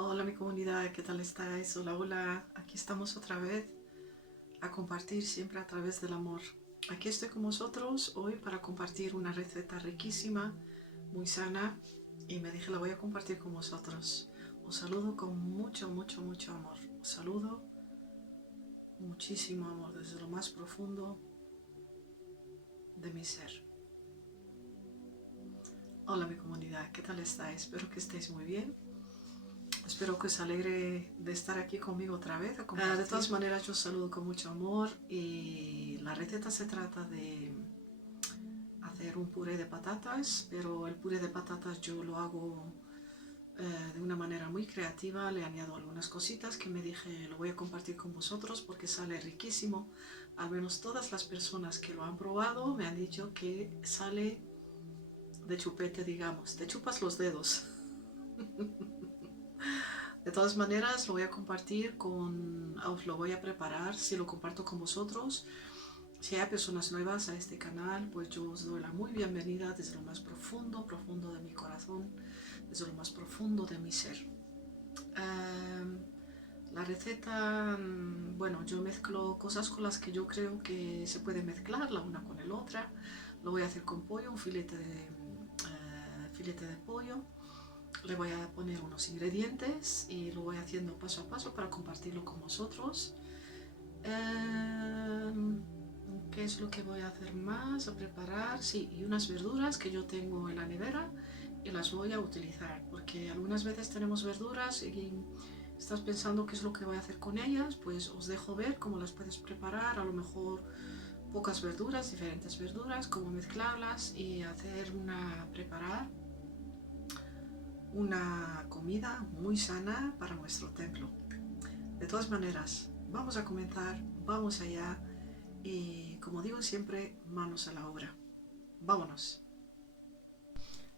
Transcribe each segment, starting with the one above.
Hola mi comunidad, ¿qué tal estáis? Hola, hola, aquí estamos otra vez a compartir siempre a través del amor. Aquí estoy con vosotros hoy para compartir una receta riquísima, muy sana y me dije la voy a compartir con vosotros. Os saludo con mucho, mucho, mucho amor. Os saludo muchísimo amor desde lo más profundo de mi ser. Hola mi comunidad, ¿qué tal estáis? Espero que estéis muy bien. Espero que os alegre de estar aquí conmigo otra vez. De todas maneras, yo os saludo con mucho amor y la receta se trata de hacer un puré de patatas, pero el puré de patatas yo lo hago de una manera muy creativa. Le añado algunas cositas que me dije lo voy a compartir con vosotros porque sale riquísimo. Al menos todas las personas que lo han probado me han dicho que sale de chupete, digamos. Te chupas los dedos. De todas maneras, lo voy a compartir os lo voy a preparar, si lo comparto con vosotros. Si hay personas nuevas a este canal, pues yo os doy la muy bienvenida desde lo más profundo, profundo de mi corazón, desde lo más profundo de mi ser. La receta, bueno, yo mezclo cosas con las que yo creo que se puede mezclar la una con la otra. Lo voy a hacer con pollo, un filete de pollo. Le voy a poner unos ingredientes y lo voy haciendo paso a paso para compartirlo con vosotros. ¿Qué es lo que voy a hacer más? A preparar, sí, y unas verduras que yo tengo en la nevera y las voy a utilizar porque algunas veces tenemos verduras y estás pensando qué es lo que voy a hacer con ellas, pues os dejo ver cómo las puedes preparar, a lo mejor pocas verduras, diferentes verduras, cómo mezclarlas y preparar una comida muy sana para nuestro templo. De todas maneras, vamos a comenzar, vamos allá y como digo siempre, manos a la obra. Vámonos.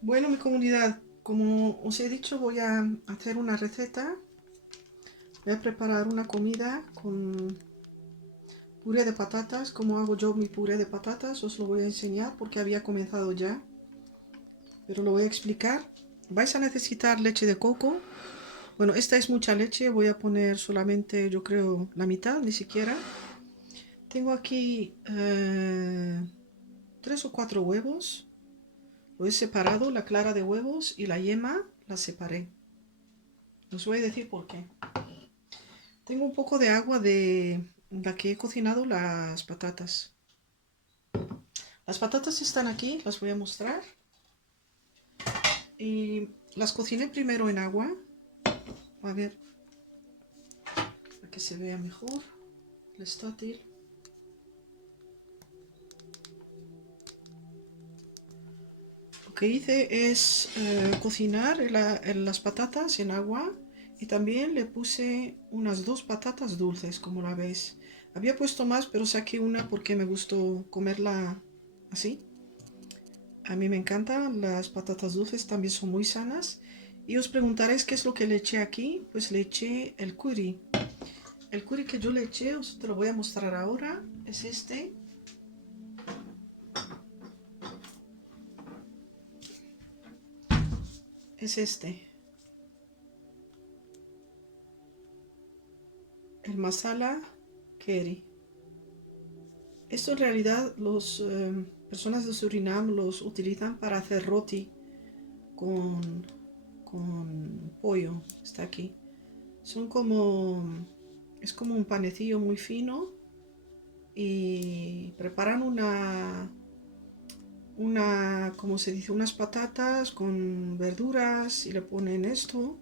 Bueno, mi comunidad, como os he dicho, voy a hacer una receta. Voy a preparar una comida con puré de patatas. Como hago yo mi puré de patatas, os lo voy a enseñar porque había comenzado ya, pero lo voy a explicar. Vais a necesitar leche de coco. Bueno, esta es mucha leche, voy a poner solamente, yo creo, la mitad, ni siquiera. Tengo aquí 3 o 4 huevos. Lo he separado, la clara de huevos y la yema la separé. Os voy a decir por qué. Tengo un poco de agua de la que he cocinado las patatas. Las patatas están aquí, las voy a mostrar. Y las cociné primero en agua. A ver, para que se vea mejor el estátil. Lo que hice es cocinar las patatas en agua y también le puse unas 2 patatas dulces, como la veis. Había puesto más, pero saqué una porque me gustó comerla así. A mí me encantan las patatas dulces, también son muy sanas. Y os preguntaréis qué es lo que le eché aquí. Pues le eché el curry. El curry que yo le eché, os te lo voy a mostrar ahora, es este. Es este. El masala curry. Esto en realidad las personas de Surinam los utilizan para hacer roti con, con pollo. Está aquí. Es como un panecillo muy fino y preparan como se dice, unas patatas con verduras y le ponen esto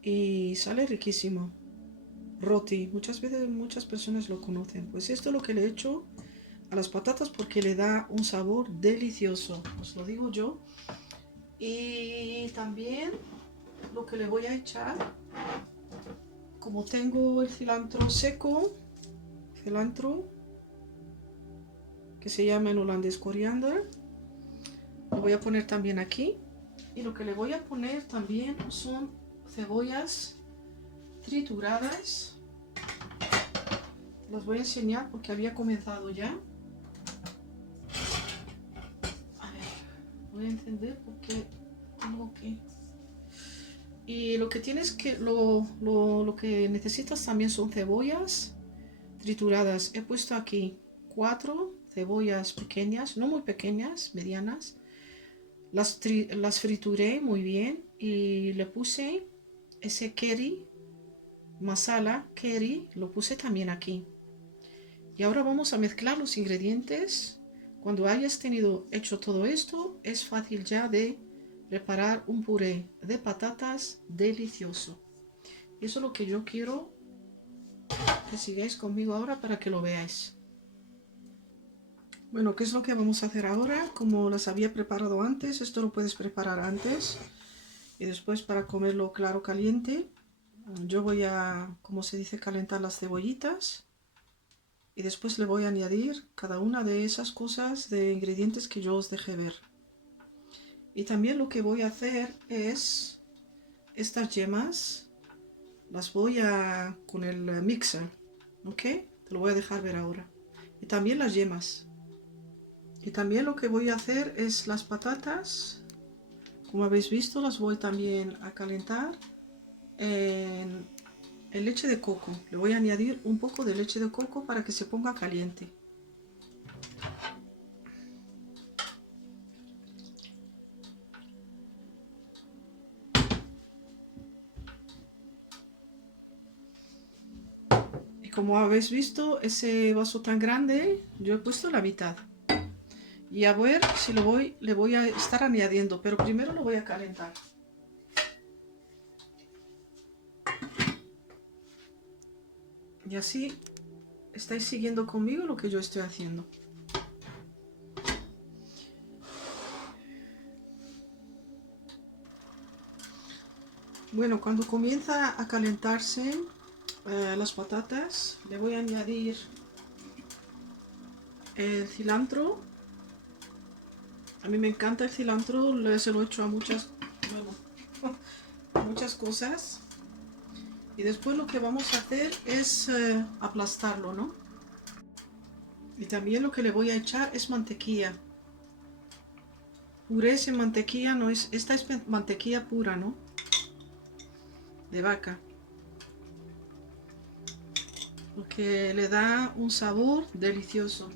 y sale riquísimo. Roti, muchas veces muchas personas lo conocen. Pues esto es lo que le he hecho a las patatas porque le da un sabor delicioso, os lo digo yo. Y también lo que le voy a echar, como tengo el cilantro seco, cilantro que se llama en holandés coriander, lo voy a poner también aquí. Y lo que le voy a poner también son cebollas trituradas. Las voy a enseñar porque había comenzado ya. A ver, voy a encender porque tengo que... Y lo que tienes que, lo que necesitas también son cebollas trituradas. He puesto aquí 4 cebollas pequeñas, no muy pequeñas, medianas. Las frituré muy bien y le puse ese curry, masala curry, lo puse también aquí. Y ahora vamos a mezclar los ingredientes. Cuando hayas hecho todo esto, es fácil ya de preparar un puré de patatas delicioso. Eso es lo que yo quiero que sigáis conmigo ahora para que lo veáis. Bueno, ¿qué es lo que vamos a hacer ahora? Como las había preparado antes, esto lo puedes preparar antes y después para comerlo claro caliente. Yo voy a, como se dice, calentar las cebollitas y después le voy a añadir cada una de esas cosas de ingredientes que yo os dejé ver. Y también lo que voy a hacer es estas yemas, las voy a con el mixer, ¿ok? Te lo voy a dejar ver ahora. Y también las yemas. Y también lo que voy a hacer es las patatas, como habéis visto, las voy también a calentar en leche de coco. Le voy a añadir un poco de leche de coco para que se ponga caliente. Y como habéis visto, ese vaso tan grande, yo he puesto la mitad. Y a ver si le voy a estar añadiendo, pero primero lo voy a calentar. Y así estáis siguiendo conmigo lo que yo estoy haciendo. Bueno, cuando comienza a calentarse las patatas, le voy a añadir el cilantro. A mí me encanta el cilantro, se lo he hecho a muchas, bueno, muchas cosas. Y después lo que vamos a hacer es aplastarlo, ¿no? Y también lo que le voy a echar es mantequilla. Puré sin mantequilla no es, esta es mantequilla pura, ¿no? De vaca. Lo que le da un sabor delicioso.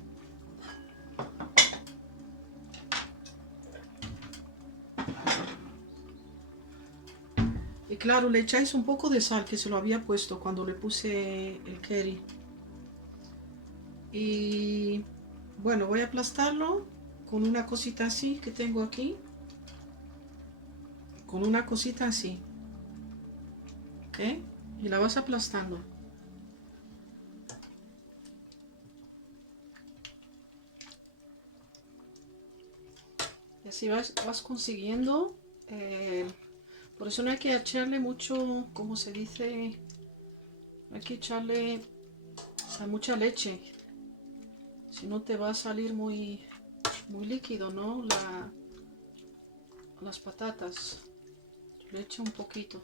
Y claro, le echáis un poco de sal que se lo había puesto cuando le puse el curry. Y bueno, voy a aplastarlo con una cosita así que tengo aquí. Con una cosita así. ¿Ok? Y la vas aplastando. Y así vas consiguiendo. Por eso no hay que echarle mucho, como se dice, no hay que echarle mucha leche. Si no te va a salir muy líquido, ¿no? Las patatas. Le echo un poquito.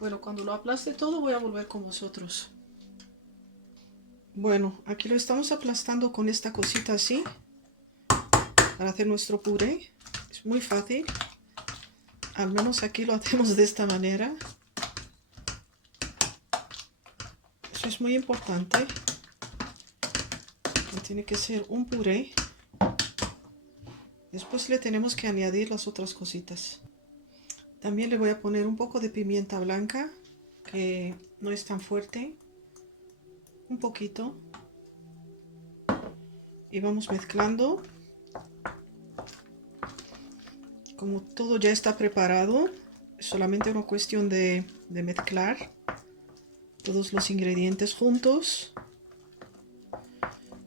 Bueno, cuando lo aplaste todo voy a volver con vosotros. Bueno, aquí lo estamos aplastando con esta cosita así para hacer nuestro puré. Es muy fácil. Al menos aquí lo hacemos de esta manera. Eso es muy importante. Tiene que ser un puré. Después le tenemos que añadir las otras cositas. También le voy a poner un poco de pimienta blanca, que no es tan fuerte. Un poquito. Y vamos mezclando. Como todo ya está preparado, es solamente una cuestión de mezclar todos los ingredientes juntos.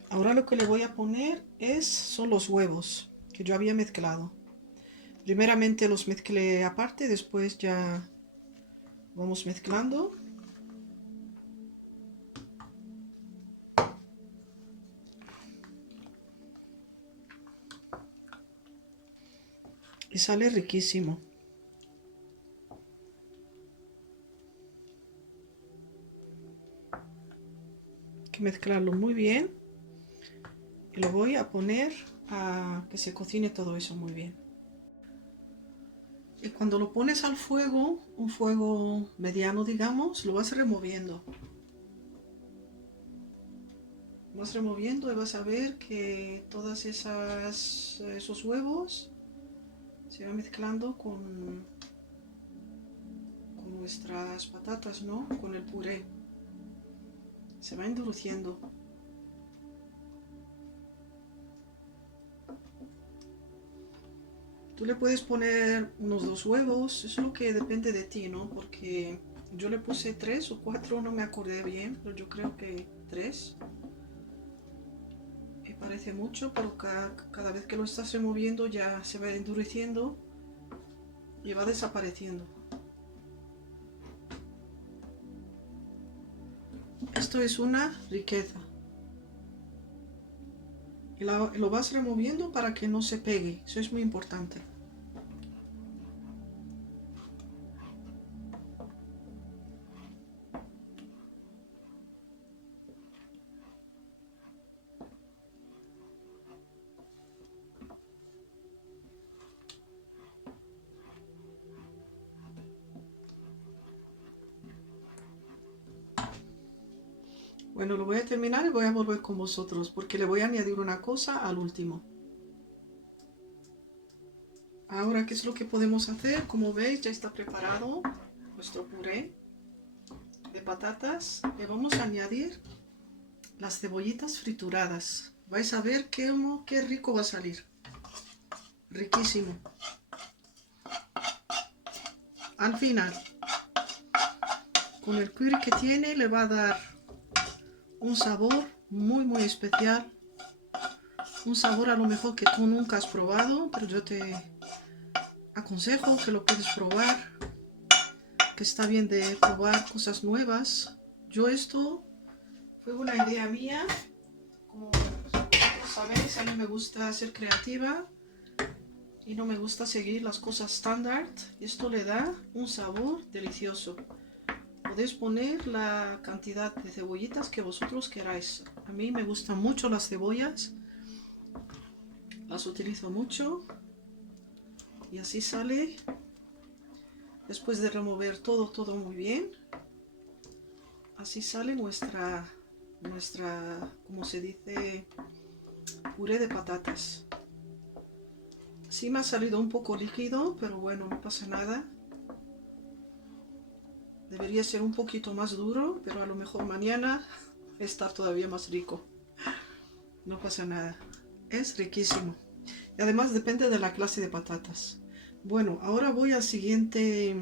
Ahora lo que le voy a poner son los huevos que yo había mezclado. Primeramente los mezclé aparte, después ya vamos mezclando. Y sale riquísimo. Hay que mezclarlo muy bien. Y lo voy a poner a que se cocine todo eso muy bien. Y cuando lo pones al fuego, un fuego mediano, digamos, lo vas removiendo. Vas removiendo y vas a ver que todas esos huevos se van mezclando con nuestras patatas, ¿no? Con el puré. Se va endureciendo. Tú le puedes poner unos 2 huevos, eso es lo que depende de ti, ¿no? Porque yo le puse 3 o 4, no me acordé bien, pero yo creo que 3. Me parece mucho, pero cada vez que lo estás removiendo ya se va endureciendo y va desapareciendo. Esto es una riqueza. Y lo vas removiendo para que no se pegue, eso es muy importante. Bueno, lo voy a terminar y voy a volver con vosotros porque le voy a añadir una cosa al último. Ahora, ¿qué es lo que podemos hacer? Como veis, ya está preparado nuestro puré de patatas. Le vamos a añadir las cebollitas frituradas. Vais a ver qué rico va a salir. Riquísimo. Al final, con el curry que tiene, le va a dar un sabor muy muy especial. Un sabor a lo mejor que tú nunca has probado, pero yo te aconsejo que lo puedes probar. Que está bien de probar cosas nuevas. Yo esto fue una idea mía. Como sabéis, a mí me gusta ser creativa y no me gusta seguir las cosas estándar. Y esto le da un sabor delicioso. Podéis poner la cantidad de cebollitas que vosotros queráis. A mí me gustan mucho las cebollas. Las utilizo mucho. Y así sale. Después de remover todo muy bien. Así sale nuestra, como se dice, puré de patatas. Sí me ha salido un poco líquido, pero bueno, no pasa nada. Debería ser un poquito más duro, pero a lo mejor mañana estar todavía más rico. No pasa nada. Es riquísimo. Y además depende de la clase de patatas. Bueno, ahora voy al siguiente.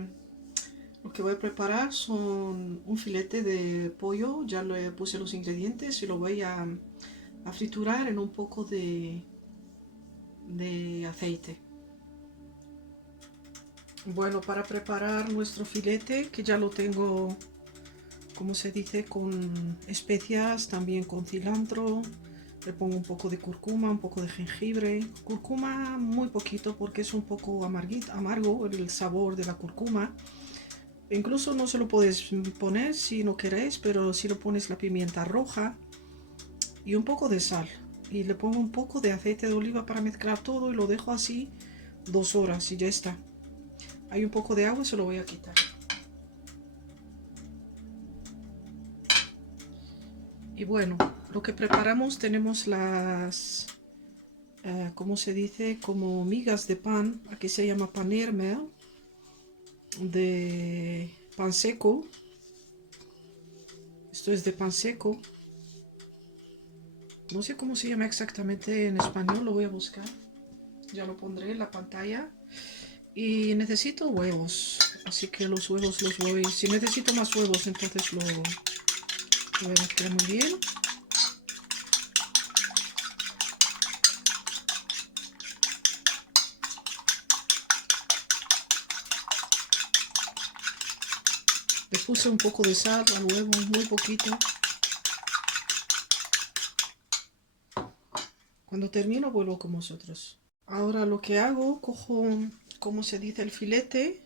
Lo que voy a preparar son un filete de pollo. Ya le puse los ingredientes y lo voy a friturar en un poco de aceite. Bueno, para preparar nuestro filete, que ya lo tengo, como se dice, con especias, también con cilantro. Le pongo un poco de cúrcuma, un poco de jengibre. Cúrcuma muy poquito porque es un poco amargo el sabor de la cúrcuma. Incluso no se lo podéis poner si no queréis, pero si lo pones la pimienta roja y un poco de sal. Y le pongo un poco de aceite de oliva para mezclar todo y lo dejo así 2 horas y ya está. Hay un poco de agua y se lo voy a quitar. Y bueno, lo que preparamos, tenemos las, ¿cómo se dice? Como migas de pan. Aquí se llama panermel, de pan seco. Esto es de pan seco. No sé cómo se llama exactamente en español, lo voy a buscar. Ya lo pondré en la pantalla. Y necesito huevos, así que los huevos los voy... Si necesito más huevos, entonces lo voy a mezclar muy bien. Le puse un poco de sal al huevo, muy poquito. Cuando termino vuelvo con vosotros. Ahora lo que hago, cojo, como se dice, el filete.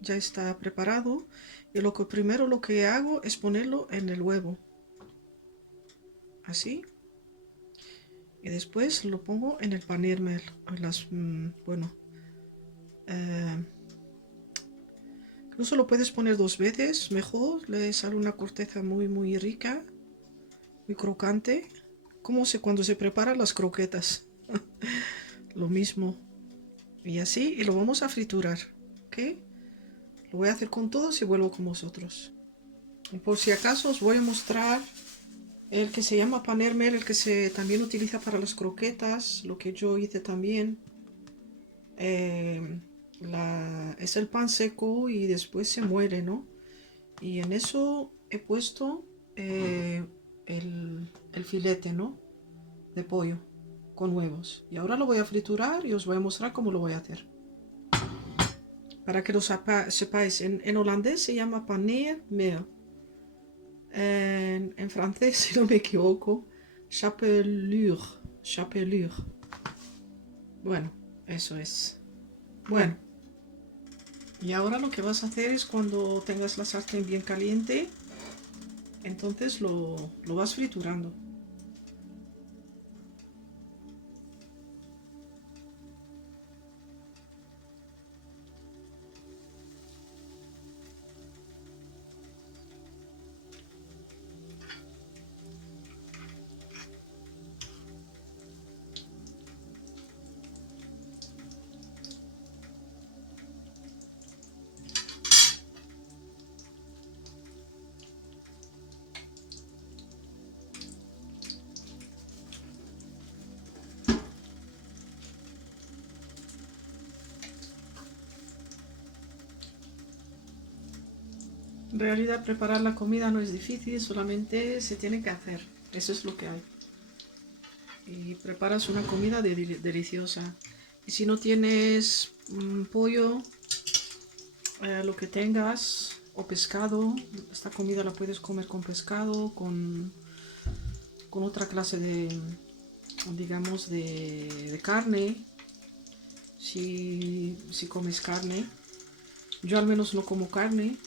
Ya está preparado. Y primero lo que hago es ponerlo en el huevo. Así. Y después lo pongo en el panermel. Bueno. Incluso lo puedes poner 2 veces, mejor. Le sale una corteza muy rica, muy crocante. Como cuando se preparan las croquetas. Lo mismo. Y así, y lo vamos a friturar. ¿Ok? Lo voy a hacer con todos y vuelvo con vosotros. Y por si acaso os voy a mostrar el que se llama panermer, el que se también utiliza para las croquetas, lo que yo hice también. Es el pan seco y después se muere, ¿no? Y en eso he puesto el filete, ¿no? De pollo con huevos. Y ahora lo voy a friturar y os voy a mostrar cómo lo voy a hacer. Para que lo sepáis, en holandés se llama paneermeel. En francés, si no me equivoco, chapelure. Chapelure. Bueno, eso es. Bueno, y ahora lo que vas a hacer es cuando tengas la sartén bien caliente, entonces lo vas friturando. En realidad preparar la comida no es difícil, solamente se tiene que hacer. Eso es lo que hay. Y preparas una comida deliciosa. Y si no tienes pollo, lo que tengas, o pescado, esta comida la puedes comer con pescado, con otra clase de, digamos, de carne, si comes carne. Yo al menos no como carne.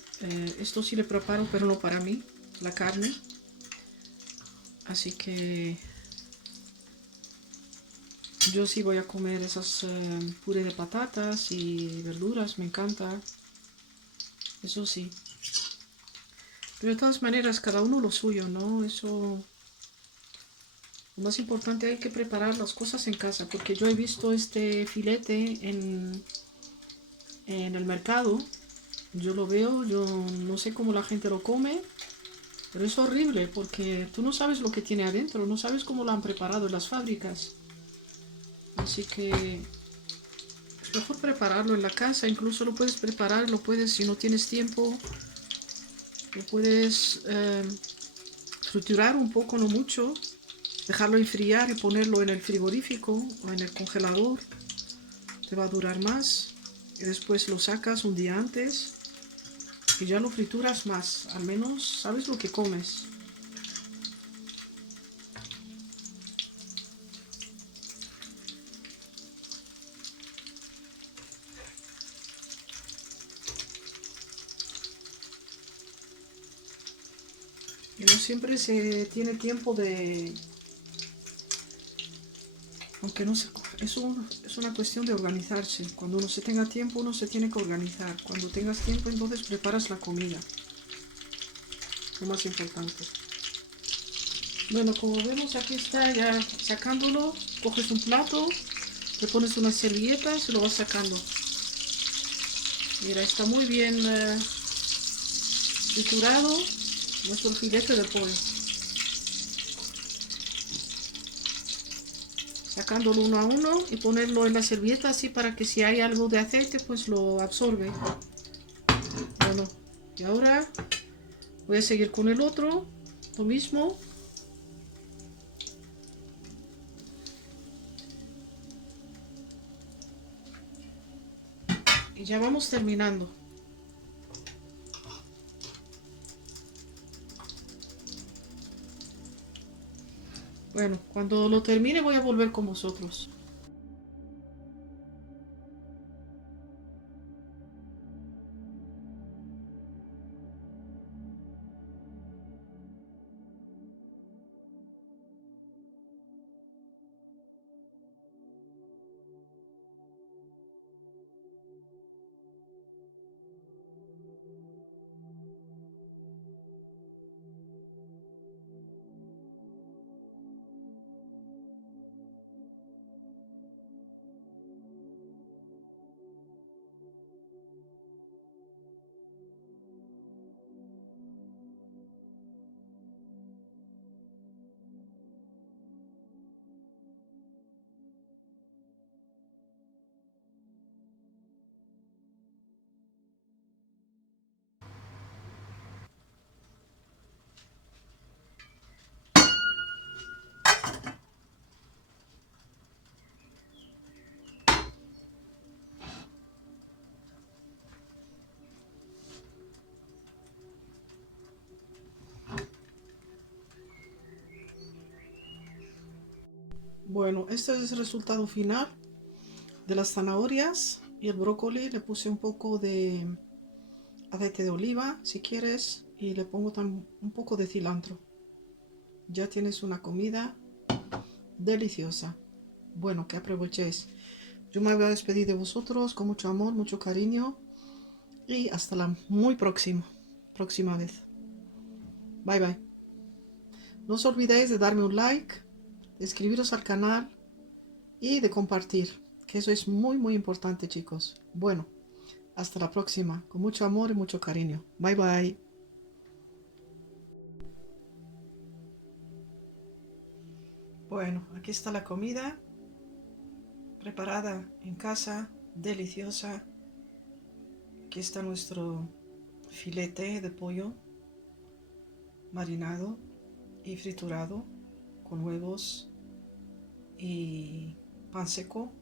Esto sí le preparo, pero no para mí, la carne. Así que yo sí voy a comer esas puré de patatas y verduras, me encanta. Eso sí. Pero de todas maneras, cada uno lo suyo, ¿no? Eso, lo más importante, hay que preparar las cosas en casa, porque yo he visto este filete en el mercado. Yo lo veo, yo no sé cómo la gente lo come, pero es horrible porque tú no sabes lo que tiene adentro, no sabes cómo lo han preparado en las fábricas. Así que es mejor prepararlo en la casa, incluso lo puedes preparar, lo puedes, si no tienes tiempo, lo puedes friturar un poco, no mucho, dejarlo enfriar y ponerlo en el frigorífico o en el congelador, te va a durar más. Y después lo sacas un día antes y ya lo frituras más, al menos sabes lo que comes. Y no siempre se tiene tiempo de... Aunque no se... Es una cuestión de organizarse. Cuando uno se tenga tiempo, uno se tiene que organizar. Cuando tengas tiempo, entonces preparas la comida. Lo más importante. Bueno, como vemos, aquí está ya sacándolo. Coges un plato, le pones unas servilletas y lo vas sacando. Mira, está muy bien triturado nuestro filete de pollo. Sacándolo uno a uno y ponerlo en la servilleta así para que si hay algo de aceite pues lo absorbe. Bueno, y ahora voy a seguir con el otro, lo mismo. Y ya vamos terminando. Bueno, cuando lo termine voy a volver con vosotros. Bueno, este es el resultado final de las zanahorias y el brócoli. Le puse un poco de aceite de oliva, si quieres, y le pongo un poco de cilantro. Ya tienes una comida deliciosa. Bueno, que aprovechéis. Yo me voy a despedir de vosotros con mucho amor, mucho cariño y hasta la muy próxima vez. Bye bye. No os olvidéis de darme un like, de inscribiros al canal y de compartir, que eso es muy importante, chicos. Bueno, hasta la próxima, con mucho amor y mucho cariño. Bye bye. Bueno, aquí está la comida preparada en casa, deliciosa. Aquí está nuestro filete de pollo marinado y friturado con huevos y pan seco.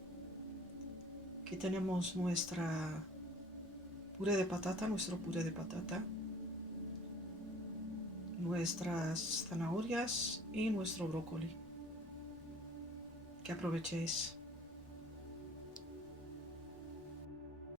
Aquí tenemos nuestro puré de patata, nuestras zanahorias y nuestro brócoli. Que aprovechéis.